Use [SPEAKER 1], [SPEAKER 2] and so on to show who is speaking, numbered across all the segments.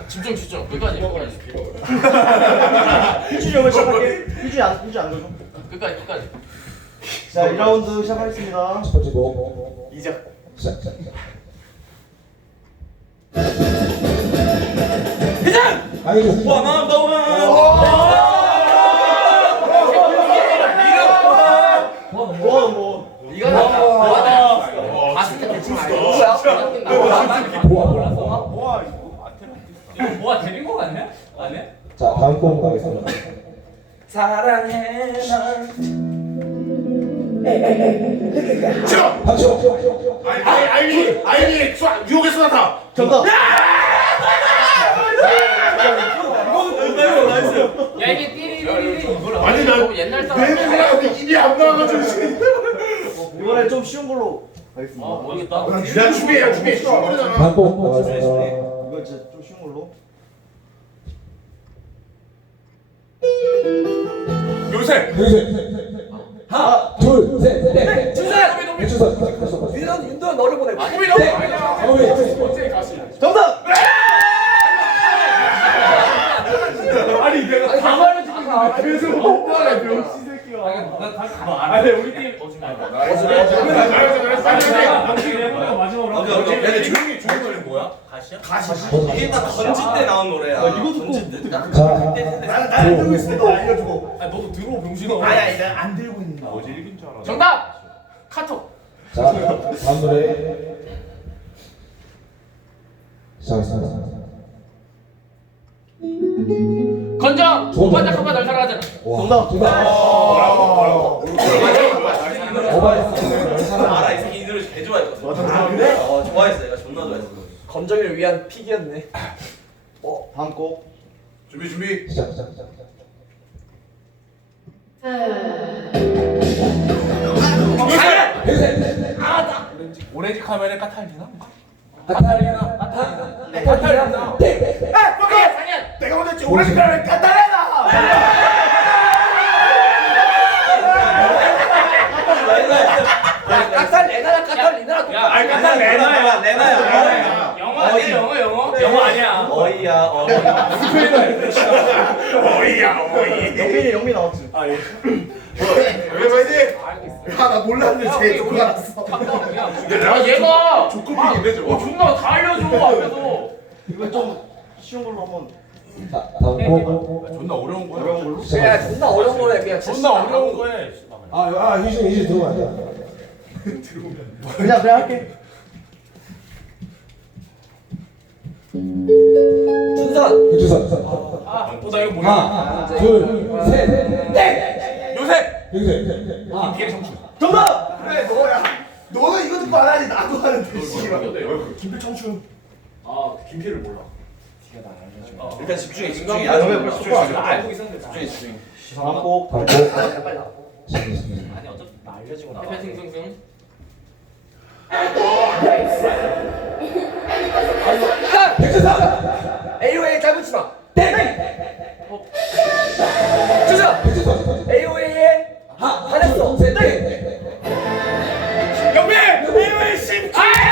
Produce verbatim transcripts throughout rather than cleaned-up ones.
[SPEAKER 1] 집중 집중. 끝까지 끝까지.
[SPEAKER 2] 휴지 형을 시작할게. 휴지 안 휴지 안 줘줘.
[SPEAKER 1] 끝까지 끝까지.
[SPEAKER 2] 자, 이 라운드 시작하겠습니다.
[SPEAKER 3] 첫 번째 곡
[SPEAKER 2] 이제
[SPEAKER 3] 시작 시작 시작.
[SPEAKER 1] 회장.
[SPEAKER 3] 아이고
[SPEAKER 1] 와만 너만.
[SPEAKER 2] 뭐 뭐.
[SPEAKER 1] 이거 나다. 봤을 때 대충 알고. 뭐야?
[SPEAKER 3] 보아 보아
[SPEAKER 2] 뭐야 이거?
[SPEAKER 4] 이거 뭐가 데린 거 같냐? 아니야?
[SPEAKER 3] 자 다음 곡 가겠습니다.
[SPEAKER 1] 사랑해 난.
[SPEAKER 3] 박수.
[SPEAKER 5] 아이 아이 아이 아이 쏴 유혹의 쏘나타.
[SPEAKER 2] 정답.
[SPEAKER 1] 야 이게 띠리리리 이거라.
[SPEAKER 5] 아니 나
[SPEAKER 1] 옛날 사람.
[SPEAKER 5] 내 생각에 입이 안 나와가지고 지금.
[SPEAKER 2] 이번에 좀 쉬운 걸로 가겠습니다.
[SPEAKER 1] 아 모르겠다.
[SPEAKER 5] 야 준비해 준비해. 준비하잖아.
[SPEAKER 3] 다음 곡 나가겠습니다.
[SPEAKER 2] 이거 진짜 좀 쉬운 걸로.
[SPEAKER 5] 요새
[SPEAKER 3] 여기서
[SPEAKER 2] 하나,
[SPEAKER 3] 둘셋넷
[SPEAKER 1] 준선.
[SPEAKER 3] 백주선
[SPEAKER 1] 윤선 윤선 너를 보내. 아니
[SPEAKER 2] 정답.
[SPEAKER 5] 아니 내가
[SPEAKER 1] 다 말해주니까.
[SPEAKER 5] 그래서 못 말해 병신 새끼야.
[SPEAKER 4] 너 알아? 우리 팀 방식 내보내고 마지막으로
[SPEAKER 6] 근데 조용히 조용히 노래 뭐야? 가시야? 이게 딱 던질 때 나온 노래야.
[SPEAKER 2] 이거 듣고
[SPEAKER 6] 던질 때.
[SPEAKER 3] 자
[SPEAKER 5] 나는 나는 들고 있을 때 너 알려주고.
[SPEAKER 4] 아 너도 들어 병신아.
[SPEAKER 5] 아니 아니 내가 안 들고 있는 거. 어제 읽은 줄 알아.
[SPEAKER 1] 정답. 카톡.
[SPEAKER 3] 자 다음 노래 시작하겠습니다.
[SPEAKER 1] 건정. 오반자 카바 날 사랑하잖아.
[SPEAKER 2] 정답.
[SPEAKER 6] 알아 이 새끼 이 노래 개 좋아했거든.
[SPEAKER 5] 아 그래?
[SPEAKER 6] 어 좋아했어. 내가 존나 좋아했어.
[SPEAKER 1] 건정이를 위한 픽이었네.
[SPEAKER 2] 어, 다음 곡.
[SPEAKER 5] 준비 준비.
[SPEAKER 3] 시작 시작 시작.
[SPEAKER 4] 오렌지 카메라 까탈리나?
[SPEAKER 3] 카타리나
[SPEAKER 4] 까탈리나.
[SPEAKER 1] 오케이 상현.
[SPEAKER 5] 내가 먼저 찍 오렌지 카메라 까따레나.
[SPEAKER 1] 까탈 레나야 까탈 리나라.
[SPEAKER 4] 아니
[SPEAKER 6] 까탈 레나야 레나야.
[SPEAKER 4] 영어 아니야 영어 영어? 영어 아니야.
[SPEAKER 6] 어이야 어.
[SPEAKER 5] 어이야 어이.
[SPEAKER 2] 영민이 영민 나왔지.
[SPEAKER 5] 왜 봐야지? 야나 몰랐는데 쟤 저거 알았어.
[SPEAKER 1] 야 얘가
[SPEAKER 5] 조커픽인데 저거.
[SPEAKER 1] 어 존나 다 알려줘 앞에서.
[SPEAKER 2] 이거 좀 쉬운 걸로 한번.
[SPEAKER 3] 자 다음 곡
[SPEAKER 5] 존나 어려운 거야.
[SPEAKER 2] 어려운 걸로.
[SPEAKER 1] 야 존나 어려운 거야 그냥.
[SPEAKER 4] 존나 어려운 거에.
[SPEAKER 3] 아아 휴지 휴지 들어오면 안 돼.
[SPEAKER 2] 그냥 그냥 할게.
[SPEAKER 1] 준선.
[SPEAKER 3] 백주선
[SPEAKER 4] 아나 이거 뭐야?
[SPEAKER 3] 하나 둘셋넷
[SPEAKER 4] 요새.
[SPEAKER 3] 여기서 아
[SPEAKER 4] 이게 청춘.
[SPEAKER 2] 정답.
[SPEAKER 5] 그래 너야. 너는 이거 듣고 안 하니 나도 하는데 씨발. 김필 청춘.
[SPEAKER 4] 아 김필을 몰라.
[SPEAKER 6] 일단 집중해 집중해.
[SPEAKER 2] 야, 너왜
[SPEAKER 6] 야,
[SPEAKER 2] 벌써
[SPEAKER 6] 집중해,
[SPEAKER 2] 안
[SPEAKER 6] 집중해.
[SPEAKER 4] 알고 있었는데.
[SPEAKER 6] 집중해 집중해.
[SPEAKER 2] 다음 곡.
[SPEAKER 3] 다음 곡
[SPEAKER 1] 빨리 나와.
[SPEAKER 3] 시작하겠습니다.
[SPEAKER 4] 아니 어차피 나 알려주고 나.
[SPEAKER 1] 해패승승승.
[SPEAKER 3] 백주선
[SPEAKER 1] 에이오에이 짧은 치마.
[SPEAKER 3] 땡
[SPEAKER 1] 준선.
[SPEAKER 3] 백주선
[SPEAKER 1] 에이오에이의
[SPEAKER 3] 하나 둘셋넷
[SPEAKER 5] 영민. 에이오에이 십.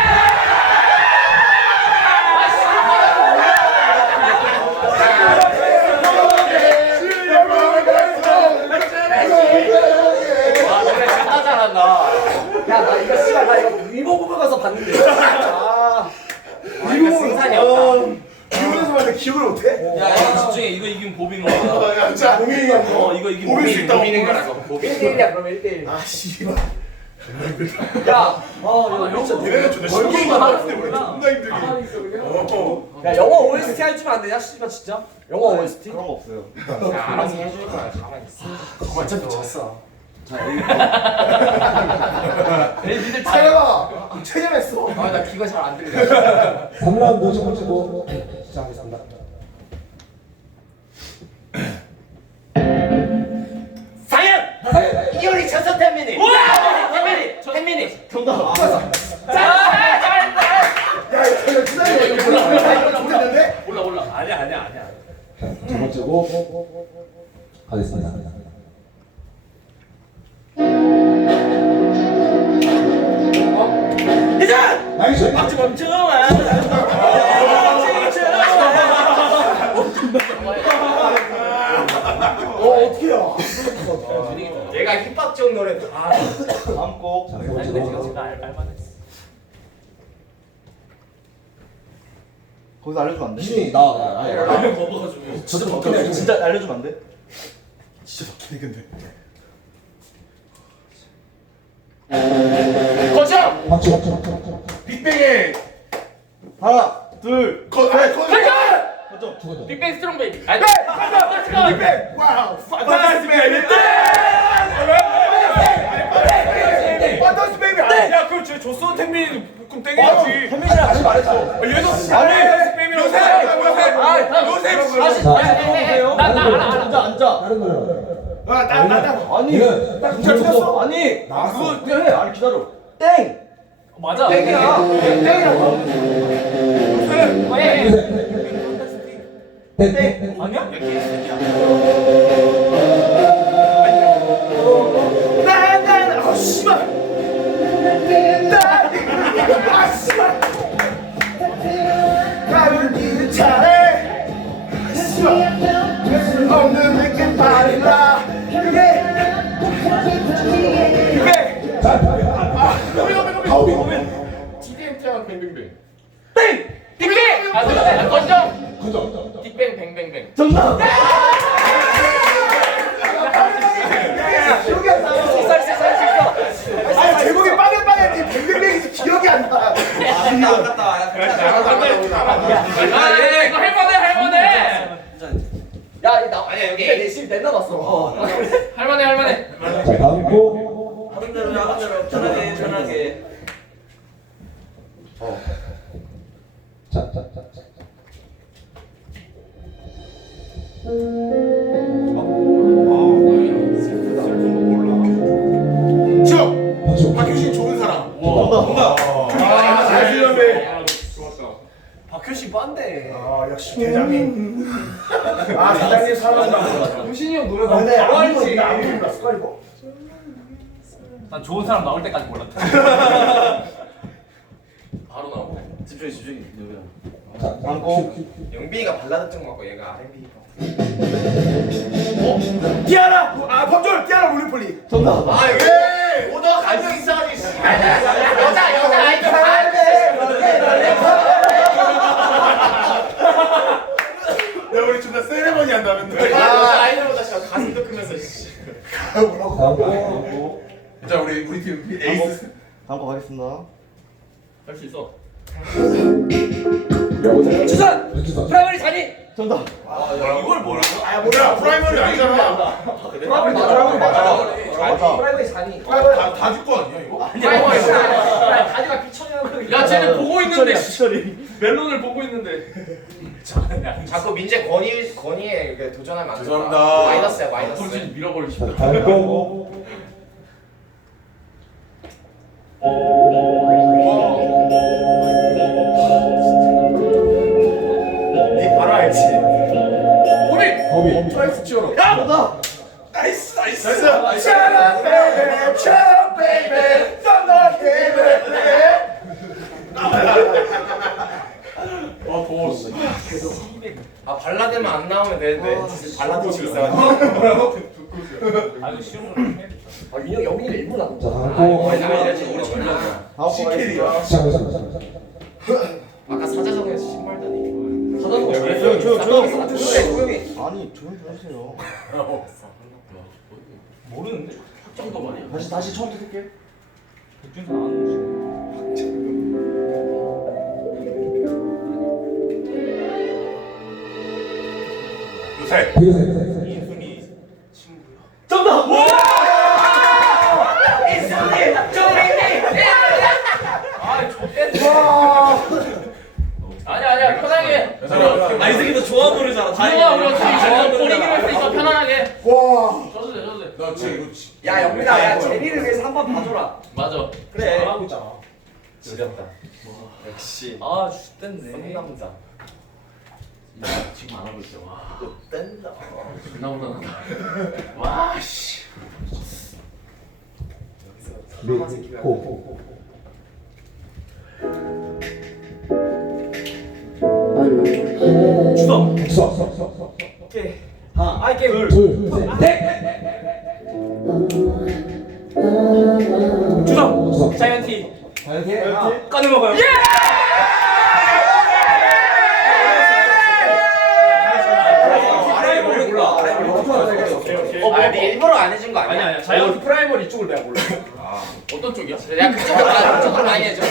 [SPEAKER 1] 아 노래 진짜 잘한다. 야나 이거 씨발 나 이거 위보 보고 가서 봤는데. 아. 아 이거 승산이었다.
[SPEAKER 5] 기분에서 말해 기억을 못해?
[SPEAKER 6] 야 이거 집중해. 이거 이기면 보비는 거야.
[SPEAKER 5] 야 진짜 공인이 한 거.
[SPEAKER 6] 어 이거 이기면
[SPEAKER 5] 보빌 수 있다고.
[SPEAKER 1] 보이는 거라고. 일 대 일이야 그러면 일 대 일.
[SPEAKER 5] 아 씨발.
[SPEAKER 1] 야, 아, 야, 진짜
[SPEAKER 5] 얘네가 존나 신경이 많았을 때 우리 존나 힘들게. 어.
[SPEAKER 1] 야, 영어 오에스티 해주면 안 되냐? 씨발 진짜. 영어 오에스티?
[SPEAKER 2] 그런 거 없어요.
[SPEAKER 1] 야, 알아서 해줄 거야. 가만히 있어.
[SPEAKER 5] 어차피 졌어.
[SPEAKER 1] 내 니들
[SPEAKER 5] 차려봐. 체념했어.
[SPEAKER 1] 아, 나 귀가 잘 안 들려.
[SPEAKER 3] 삼 라운드 첫 번째 곡 시작하겠습니다.
[SPEAKER 1] 상현! 이효리 첫첫 텐 미닛. 뭐야? 텐 미닛. 텐 미닛.
[SPEAKER 2] 정답.
[SPEAKER 1] 자, 잘했다.
[SPEAKER 5] 야 이거 진짜 이거 몰라 몰라 몰라.
[SPEAKER 1] 몰라 몰라.
[SPEAKER 4] 아니야 아니야 아니야.
[SPEAKER 3] 두 번째 곡 가겠습니다.
[SPEAKER 1] 이제
[SPEAKER 3] 나이스.
[SPEAKER 1] 박수 멈춰.
[SPEAKER 6] 깜빡지옥 노래 다.
[SPEAKER 2] 다음 곡.
[SPEAKER 3] 자, 세
[SPEAKER 4] 아니 근데
[SPEAKER 3] 번째로.
[SPEAKER 4] 제가 알 알만했어.
[SPEAKER 2] 거기서 알려주면 안 돼?
[SPEAKER 3] 희준이 나, 나, 나.
[SPEAKER 4] 라면 먹어가지고.
[SPEAKER 3] 진짜 더
[SPEAKER 2] 그냥 진짜 알려주면 안 돼?
[SPEAKER 5] 진짜 덕분에 근데.
[SPEAKER 1] 거정.
[SPEAKER 3] 박수, 박수, 박수, 박수.
[SPEAKER 5] 빅뱅의
[SPEAKER 2] 하나, 둘,
[SPEAKER 5] 거, 아, 거,
[SPEAKER 2] 거점.
[SPEAKER 3] 두 번째.
[SPEAKER 1] 빅뱅 스트롱 베이비. 아니.
[SPEAKER 5] 빅뱅. 와우. 판타스 베이비. 판타스 베이비.
[SPEAKER 4] 야 그거 저 조선 택민 볶음 땡이지.
[SPEAKER 2] 현민이랑 같이 말했어.
[SPEAKER 4] 얘도
[SPEAKER 2] 아니,
[SPEAKER 4] 뱀이라고.
[SPEAKER 5] 요새 요새
[SPEAKER 1] 아, 다음.
[SPEAKER 5] 요새
[SPEAKER 1] 다시.
[SPEAKER 3] 자,
[SPEAKER 1] 나, 나 알아, 알아.
[SPEAKER 2] 앉아, 앉아.
[SPEAKER 3] 다른 거요.
[SPEAKER 5] 나나나
[SPEAKER 2] 아니,
[SPEAKER 3] 얘는
[SPEAKER 2] 나 진짜 틀렸어. 아니,
[SPEAKER 3] 나왔어.
[SPEAKER 2] 그거 해. 아니 기다려. 땡.
[SPEAKER 4] 맞아.
[SPEAKER 2] 땡이야. 땡이라고.
[SPEAKER 1] 왜?
[SPEAKER 3] 땡, 땡.
[SPEAKER 4] 아니야?
[SPEAKER 5] 나나 아 씨발. 나 아, 씨발. 나를 이는 잘해. 씨발. 없는 내게 바래라. 그게. 그게.
[SPEAKER 3] 자, 가오비.
[SPEAKER 1] 티디엠 태양 뱅뱅뱅. 땡! 빅뱅! 아, 네. 아, 거정.
[SPEAKER 3] 건져.
[SPEAKER 1] 빅뱅 뱅뱅뱅.
[SPEAKER 2] 정답.
[SPEAKER 5] 기억이 안 나.
[SPEAKER 1] 있어, 있어, 있어, 있어.
[SPEAKER 5] 아 제목이 빠글빠글해. 뱅뱅뱅이 기억이 안 나.
[SPEAKER 6] 아깝다 아깝다.
[SPEAKER 1] 아, 예, 이거 할만해, 할만해. 야, 이 나,
[SPEAKER 6] 아니야, 여기.
[SPEAKER 1] 내심 내 남았어. 할만해, 할만해.
[SPEAKER 3] 자, 다음 곡.
[SPEAKER 6] 하던 대로 하던 대로 편하게 편하게.
[SPEAKER 3] 자, 자, 자, 자.
[SPEAKER 5] 저
[SPEAKER 3] 박수.
[SPEAKER 5] 박효신 좋은 사람.
[SPEAKER 2] 정답.
[SPEAKER 5] 아 잘생겼네.
[SPEAKER 4] 박효신 빤데.
[SPEAKER 5] 아 역시 대장님. 아 대장님 사랑한다.
[SPEAKER 1] 홍신이 형 노래
[SPEAKER 5] 아, 근데
[SPEAKER 1] 바로
[SPEAKER 5] 아무도
[SPEAKER 1] 알지.
[SPEAKER 5] 나 아무도 몰랐어. 빨리 뭐.
[SPEAKER 4] 난 좋은 사람 나올 때까지 몰랐다.
[SPEAKER 1] 바로 나오고.
[SPEAKER 6] 집중해 집중해.
[SPEAKER 3] 자,
[SPEAKER 2] 다음 곡.
[SPEAKER 6] 영빈이가 발라드 쪽 맞고 얘가 알앤비.
[SPEAKER 5] 티아라. 아 범절 티아라 롤리폴리.
[SPEAKER 2] 정답.
[SPEAKER 6] 아 이게 오더 감정 이상하게.
[SPEAKER 1] 여자, 여자 아이돌.
[SPEAKER 5] 야 우리 존나 세레머니 한다 맨날.
[SPEAKER 6] 아 아이돌보다 진짜 가슴도 크면서 씨.
[SPEAKER 5] 뭐라고?
[SPEAKER 3] 다음 곡.
[SPEAKER 5] 자 우리 우리 팀 에이스.
[SPEAKER 2] 다음 곡 하겠습니다.
[SPEAKER 1] 할 수 있어.
[SPEAKER 3] 주선. 주선.
[SPEAKER 1] 프라이머리 자니.
[SPEAKER 2] 정답.
[SPEAKER 6] 이걸 모르고?
[SPEAKER 5] 아 뭐야 프라이머리 아니잖아.
[SPEAKER 1] 프라이머리
[SPEAKER 2] 맞아.
[SPEAKER 1] 맞아.
[SPEAKER 2] 맞아.
[SPEAKER 1] 프라이머리 자니.
[SPEAKER 5] 다다 죽고 아니야 이거?
[SPEAKER 1] 프라이머리 자니. 자니가 비천이라고. 야, 쟤는 보고 있는데.
[SPEAKER 2] 피처리.
[SPEAKER 4] 멜론을 보고 있는데.
[SPEAKER 6] 자꾸 민재 권위 권위에 이렇게 도전하면 안 된다.
[SPEAKER 5] 죄송합니다.
[SPEAKER 6] 마이너스야 마이너스.
[SPEAKER 4] 정신 밀어버리고 싶다.
[SPEAKER 3] 자, 다음 곡.
[SPEAKER 6] 니 바로 알지.
[SPEAKER 1] 우리
[SPEAKER 3] 거비.
[SPEAKER 1] 트와이스 치어로.
[SPEAKER 2] 정답.
[SPEAKER 5] 나이스 나이스. 나이스. 차라 베이베 차라 베이베 썬더 베이베.
[SPEAKER 4] 아 더워.
[SPEAKER 6] 아 발라드만 안 나오면 되는데 진짜 발라드 식 있어가지고.
[SPEAKER 4] 아 이거 쉬운 걸 해야겠다.
[SPEAKER 1] 아, 민혁 영민이가 일부러 나온
[SPEAKER 3] 자,
[SPEAKER 1] 거야.
[SPEAKER 3] 다음 곡.
[SPEAKER 6] 우리 알지 우리 전략.
[SPEAKER 2] 다음 곡 하겠습니다.
[SPEAKER 3] 시작, 시작, 시작.
[SPEAKER 6] 아까 사자성에서 신발다니.
[SPEAKER 1] 사자성어
[SPEAKER 2] 조용, 조용, 조용.
[SPEAKER 1] 조용히, 조용히.
[SPEAKER 2] 아니 조용히 좀 하세요.
[SPEAKER 4] 모르는데? 확정도 말이야.
[SPEAKER 2] 다시 다시 처음부터 쓸게.
[SPEAKER 4] 백준산 아는 거지.
[SPEAKER 5] 요새.
[SPEAKER 3] 비교세.
[SPEAKER 6] 이순이 친구야.
[SPEAKER 2] 정답.
[SPEAKER 1] 아, 좋겠네. 아니야, 아니야, 편하게.
[SPEAKER 6] 아 이 새끼도 좋아 노래잖아.
[SPEAKER 1] 민혁아, 우리 어차피 저거 보리기로 할 수 있어, 편안하게.
[SPEAKER 5] 와.
[SPEAKER 1] 저도 돼, 저도 돼.
[SPEAKER 5] 나 지금 이거
[SPEAKER 1] 야, 영민아, 야, 제리를 위해서 한 번 봐줘라. 맞아.
[SPEAKER 6] 그래.
[SPEAKER 4] 잘하고 있잖아.
[SPEAKER 6] 지렸다. 역시
[SPEAKER 4] 아 죽겠네.
[SPEAKER 6] 성남자.
[SPEAKER 4] 지금 안 하고 있어. 와.
[SPEAKER 6] 이거 뗀다.
[SPEAKER 4] 존나 불안하다. 와 씨.
[SPEAKER 3] 미, 고.
[SPEAKER 4] 주성.
[SPEAKER 3] 서.
[SPEAKER 6] 오케이.
[SPEAKER 2] 하나.
[SPEAKER 6] 아이 게임.
[SPEAKER 3] 둘, 셋, 넷.
[SPEAKER 4] 자이언티.
[SPEAKER 3] 자이언티.
[SPEAKER 4] 꺼내 먹어요.
[SPEAKER 1] 프라이머리 몰라. 프라이머리
[SPEAKER 6] 어, 아, 네 일부러 안 해준 거 아니야?
[SPEAKER 4] 아니 아니야. 자이언티 프라이머리 이쪽을 내가 몰라. 어떤 쪽이야?
[SPEAKER 6] 내가 그쪽으로 아, 그쪽으로 많이 해줘.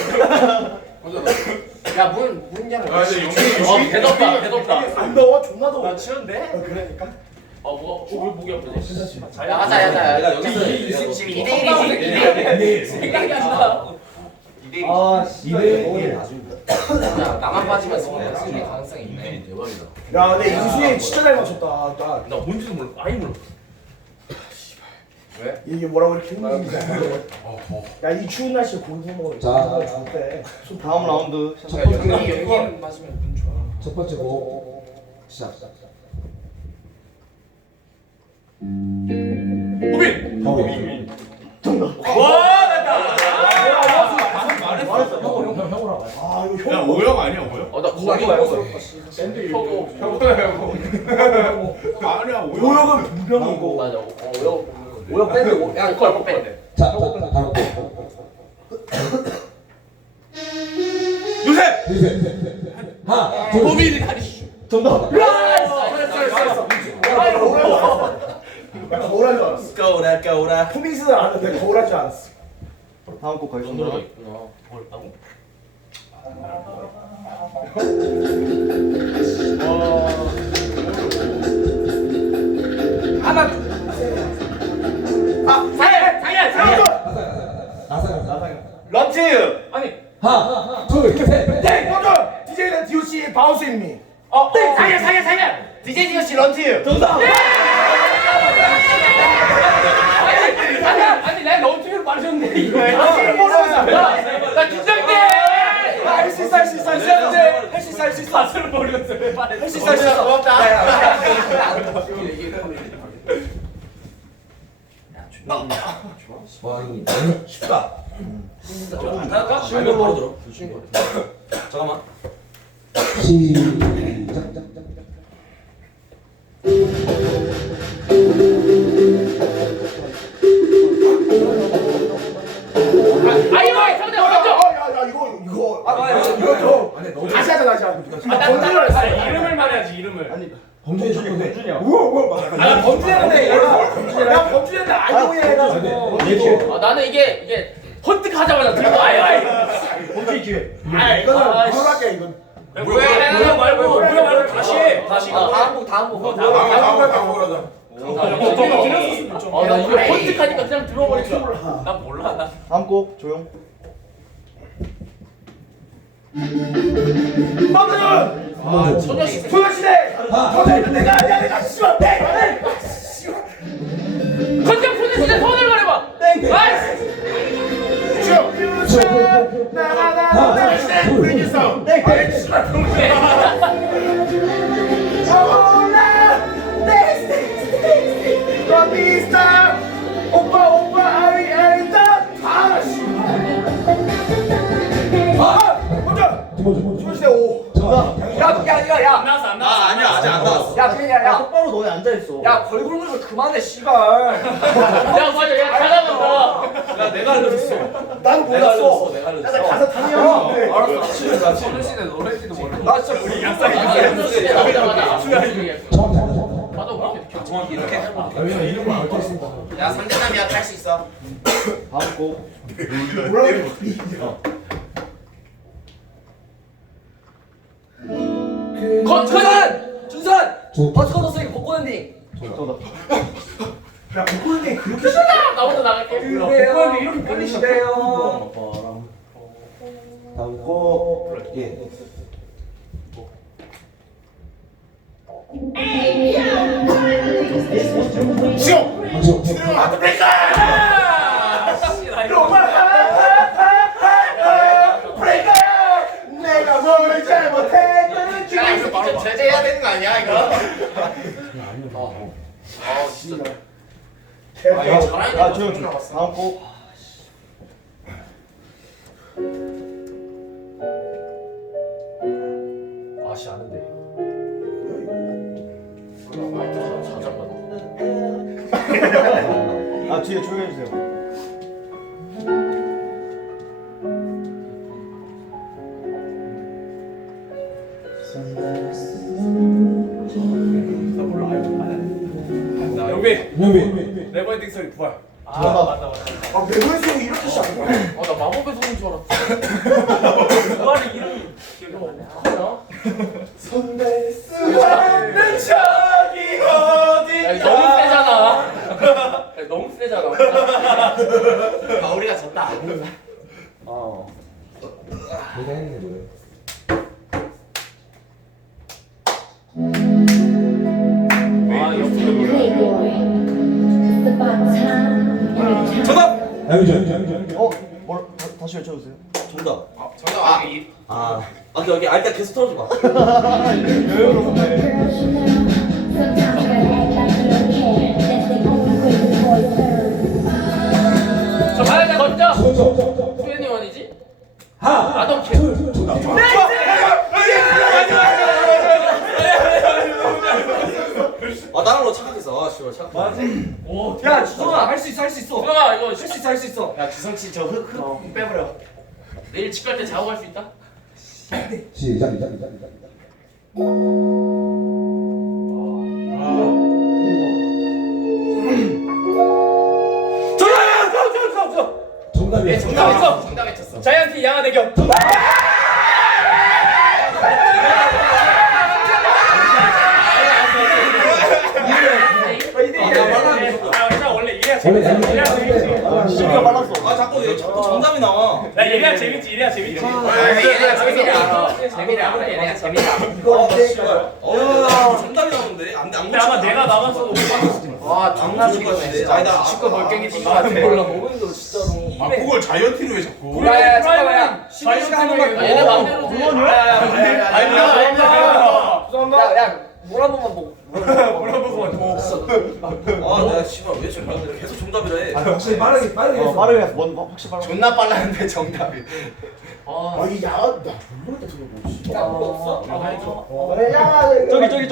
[SPEAKER 6] 야, 문, 문 열어.
[SPEAKER 5] 아 근데 용기
[SPEAKER 4] 어, 개덥다. 개덥다.
[SPEAKER 2] 안 더워? 존나 더워.
[SPEAKER 1] 나 치는데?
[SPEAKER 2] 그러니까.
[SPEAKER 4] 어, 뭐가 왜 목이 아프지?
[SPEAKER 6] 야, 하자, 하자.
[SPEAKER 1] 내가 여기서
[SPEAKER 6] 지금 이 대 일이지.
[SPEAKER 4] 생각이 안 나.
[SPEAKER 2] 아,
[SPEAKER 3] 이대
[SPEAKER 6] 야, 나만 빠지면 승리 가능성이 있네.
[SPEAKER 4] 대박이다.
[SPEAKER 2] 야, 근데 이수희 진짜 잘 맞췄다. 나
[SPEAKER 4] 나 뭔지도 몰라. 아예 몰라.
[SPEAKER 6] 왜?
[SPEAKER 2] 이게 뭐라고 이렇게 힘든지 야, 이 추운 날씨에 고기 구워
[SPEAKER 3] 자,
[SPEAKER 2] 먹으면 좋대. 다음 라운드.
[SPEAKER 6] 야, 여기 여기 마시면 눈 좋아.
[SPEAKER 3] 첫 번째 곡 시작.
[SPEAKER 4] 우빈.
[SPEAKER 3] 범인.
[SPEAKER 4] 와, 됐다.
[SPEAKER 2] 말했어. 형, 형, 형으로. 아, 이거
[SPEAKER 5] 야
[SPEAKER 2] 형.
[SPEAKER 5] 오영 아니야 오영?
[SPEAKER 4] 어, 나 거기 말고.
[SPEAKER 2] 밴드
[SPEAKER 4] 혀고.
[SPEAKER 5] 아니야 오영.
[SPEAKER 2] 오역은 무병이고.
[SPEAKER 4] 맞아. 어, 오영.
[SPEAKER 1] 오역 밴드 오- 야 이거 이거 밴드.
[SPEAKER 3] 자, 자, 자, 다음 곡.
[SPEAKER 5] 요셉.
[SPEAKER 3] 둘, 하나, 둘,
[SPEAKER 4] 범인이 다리.
[SPEAKER 2] 정답.
[SPEAKER 1] 아,
[SPEAKER 2] 거울할 줄 알았어.
[SPEAKER 1] 거울아 거울아.
[SPEAKER 2] 포밍스는 아는데 거울할 줄 알았어. 다음 곡 가겠습니다.
[SPEAKER 4] 정도가 있구나. 뭐였다고?
[SPEAKER 1] 하나. 아 상현 상현 상현.
[SPEAKER 3] 나사가.
[SPEAKER 2] 나상현.
[SPEAKER 1] 런츠.
[SPEAKER 4] 아니.
[SPEAKER 3] 하나, 둘, 셋.
[SPEAKER 2] 네, 먼저 디제이는 디오씨 바운스 인미.
[SPEAKER 1] 어 상현 상현 상현. 디제이 디오씨 런츠.
[SPEAKER 2] 정답.
[SPEAKER 4] 아니, 아니, 내가 런칭으로 말했는데 이거야. 나 긴장돼.
[SPEAKER 2] 할 수 있어, 할 수 있어, 할 수 있어. 할 수 있어, 할 수 있어.
[SPEAKER 4] 맛을 모르겠어. 왜 말했어?
[SPEAKER 2] 할 수 있어, 할 수 있어.
[SPEAKER 1] 고맙다.
[SPEAKER 3] 와, 이거 쉽다.
[SPEAKER 1] 할까? 쉬운 거 바로 들어. 쉬운 거. 잠깐만.
[SPEAKER 3] 시작.
[SPEAKER 4] 아이고, 상대 오른쪽.
[SPEAKER 2] 야, 야, 이거, 이거. 아, 이거 좀. 다시 하자, 다시 하자.
[SPEAKER 4] 아, 나 건드려. 아, 이름을 말해야지 이름을.
[SPEAKER 2] 아니,
[SPEAKER 3] 범죄 조건데.
[SPEAKER 2] 우와, 우와, 막.
[SPEAKER 1] 아 범죄인데
[SPEAKER 2] 야, 범죄인데 아이오야 해가지고.
[SPEAKER 4] 아, 나는 이게 이게 헌뜩하자마자 들고 아이 아이.
[SPEAKER 2] 범죄 기회.
[SPEAKER 4] 아이,
[SPEAKER 2] 이거는
[SPEAKER 4] 아이,
[SPEAKER 2] 바로 할게, 이건.
[SPEAKER 4] 뭐야 말고 뭐야 말고 다시 해. 다시.
[SPEAKER 1] 아, 다음 곡 다음 곡.
[SPEAKER 4] 다음
[SPEAKER 5] 다음 다음 다음 거라자.
[SPEAKER 4] 아, 나 이거 헌뜩하니까 그냥 들어버릴 줄 알아. 나 몰라. 나.
[SPEAKER 2] 다음 곡 조용.
[SPEAKER 4] 아, 소녀시대.
[SPEAKER 2] 소녀시대. 소녀시대 내가 아니야, 내가 씨발 땡.
[SPEAKER 4] 건장 소녀시대 손을 말해봐.
[SPEAKER 2] 땡.
[SPEAKER 4] 아이씨.
[SPEAKER 2] 나나나나.
[SPEAKER 3] 둘,
[SPEAKER 2] 땡. 아이 씨발 병신. 오나 땡. 땡. 러비스타. 오빠 오빠 아이 아이 다. 아 씨발. 아 먼저.
[SPEAKER 3] 두 번째, 두 번째.
[SPEAKER 2] 소녀시대 오. 정답.
[SPEAKER 1] 야야야 야.
[SPEAKER 4] 안 나왔어 안 나왔어.
[SPEAKER 5] 아 아니야 아직 안 나왔어.
[SPEAKER 1] 야 그냥 야.
[SPEAKER 2] 똑바로 너네 앉아 있어.
[SPEAKER 1] 야 걸그룹 거 그만해 씨발.
[SPEAKER 4] 야 맞아 야 잘하는다.
[SPEAKER 1] 야 내가 알려줬어.
[SPEAKER 2] 나는
[SPEAKER 1] 내가 알려줬어.
[SPEAKER 2] 몰랐어.
[SPEAKER 1] 내가
[SPEAKER 2] 야, 나
[SPEAKER 1] 알려줬어.
[SPEAKER 2] 가사 다니야.
[SPEAKER 1] 알았어.
[SPEAKER 4] 소녀시대 노래지도 몰라.
[SPEAKER 1] 나 진짜 우리 양상이
[SPEAKER 4] 소녀시대 나오자마자
[SPEAKER 3] 정확히 알았어.
[SPEAKER 4] 맞아 그렇게
[SPEAKER 1] 정확히 이렇게.
[SPEAKER 3] 여기서 이름을 알고 있습니다.
[SPEAKER 6] 야, 상대남이야, 할 수 있어.
[SPEAKER 2] 다음 곡. 뭐라고?
[SPEAKER 1] 건천 준선.
[SPEAKER 3] 두
[SPEAKER 1] 버스커 도스의 복고 엔딩.
[SPEAKER 2] 정답. 야, 복근이 그렇게 싫어?
[SPEAKER 4] 나 먼저 나갈게.
[SPEAKER 1] 복고 엔딩 이렇게 끌리시대요.
[SPEAKER 3] 다음 곡. 예.
[SPEAKER 2] 시오.
[SPEAKER 3] 방송.
[SPEAKER 2] 아트 브레이커.
[SPEAKER 4] 이거
[SPEAKER 2] 브레이커. 내가 뭘 잘못했는지.
[SPEAKER 6] 야, 이거 바로 제재해야 되는 거 아니야, 이거?
[SPEAKER 2] 아, 진짜.
[SPEAKER 6] 아, 이거 잘하는
[SPEAKER 2] 아,
[SPEAKER 6] 거
[SPEAKER 2] 조용
[SPEAKER 6] 처음
[SPEAKER 2] 좀.
[SPEAKER 6] 나왔어.
[SPEAKER 2] 다음 곡.
[SPEAKER 1] 아씨 아는데.
[SPEAKER 2] 아, 뒤에 조용히 해주세요.
[SPEAKER 4] 용비.
[SPEAKER 3] 용비.
[SPEAKER 4] 네버엔딩 스토리 부활.
[SPEAKER 2] 아 맞다 맞다. 아 매번수 형이 이렇게 시작.
[SPEAKER 4] 어나 마법의 손인 줄 알았어. 부활이 이름이 기억이 안 나네.
[SPEAKER 2] 손댈 수
[SPEAKER 4] 없는
[SPEAKER 2] 적이 어디?
[SPEAKER 4] 야 이거 너무 세잖아. 야, 너무 세잖아.
[SPEAKER 6] 아 우리가 졌다.
[SPEAKER 1] 어.
[SPEAKER 3] 내가 했네 노래.
[SPEAKER 4] 아 역시
[SPEAKER 1] 정답.
[SPEAKER 3] 양준 양준.
[SPEAKER 2] 어? 뭘 다- 다시 외쳐주세요.
[SPEAKER 1] 정답.
[SPEAKER 6] 아, 정답 아, 이
[SPEAKER 1] 아, 아 여기 아 일단 계속 털어줘 봐.
[SPEAKER 4] 저 말하자 던져.
[SPEAKER 3] 손손.
[SPEAKER 4] 수현이 원이지?
[SPEAKER 3] 하.
[SPEAKER 4] 아동 캐.
[SPEAKER 1] 아 나랑 너 착각했어. 아 씨발 착각.
[SPEAKER 4] 오.
[SPEAKER 1] 야 주성아 할 수 있어 할 수 있어.
[SPEAKER 4] 수영아 이거
[SPEAKER 1] 할 수 있어 할 수 있어.
[SPEAKER 6] 야 주성치 저흙흙 빼버려.
[SPEAKER 4] 내일 집 갈 때 자고 갈 수 있다?
[SPEAKER 3] 시작 시작 시작 시작. 정답이야.
[SPEAKER 6] 네 정답 했어. 정답 했었어.
[SPEAKER 4] 자이언티 양아 대결. 아 그냥 원래 이래야
[SPEAKER 3] 원래
[SPEAKER 4] 재밌지.
[SPEAKER 3] 양준.
[SPEAKER 4] 이래야 재밌지.
[SPEAKER 2] 시비가 빨랐어.
[SPEAKER 1] 아 자꾸 얘 자꾸 정답이 나와.
[SPEAKER 4] 나 이래야 재밌지. 이래야 재밌지.
[SPEAKER 6] 얘네가 재미를 알아. 재미를 알아. 얘네가 재미를 알아.
[SPEAKER 2] 이거
[SPEAKER 1] 아 씨발. 어 정답이 나오는데 안돼 안
[SPEAKER 4] 근데 아마 내가 나갔어도 못 봤을
[SPEAKER 6] 와 존나
[SPEAKER 1] 죽을 것
[SPEAKER 6] 재밌네.
[SPEAKER 1] 같은데. 아니다.
[SPEAKER 6] 축구 멀쩡히 뛴것 같아.
[SPEAKER 1] 몰라 먹은도 진짜로.
[SPEAKER 5] 아 그걸 자이언티로 해 자꾸.
[SPEAKER 6] 야야 잠깐만 야.
[SPEAKER 1] 시간 시간 한 번만.
[SPEAKER 4] 아, 얘네 맘대로 돼.
[SPEAKER 1] 야야야.
[SPEAKER 4] 아닙니다. 아닙니다.
[SPEAKER 1] 야, 야, 물 한 번만 먹.
[SPEAKER 4] 물어보고
[SPEAKER 1] 아, 내가 씨발 왜 정답? 계속 정답이라 해.
[SPEAKER 3] 아 확실히 빠르게 빠르게.
[SPEAKER 2] 어
[SPEAKER 3] 했어.
[SPEAKER 2] 빠르게 해서 뭔 확실히 빠르게.
[SPEAKER 6] 존나 빨랐는데 정답이.
[SPEAKER 4] 아.
[SPEAKER 2] 아이 야나 모르겠다 저거 뭐.
[SPEAKER 1] 야, 뭐 없어?
[SPEAKER 4] 아,
[SPEAKER 2] 어, 그래 야
[SPEAKER 4] 저기 저기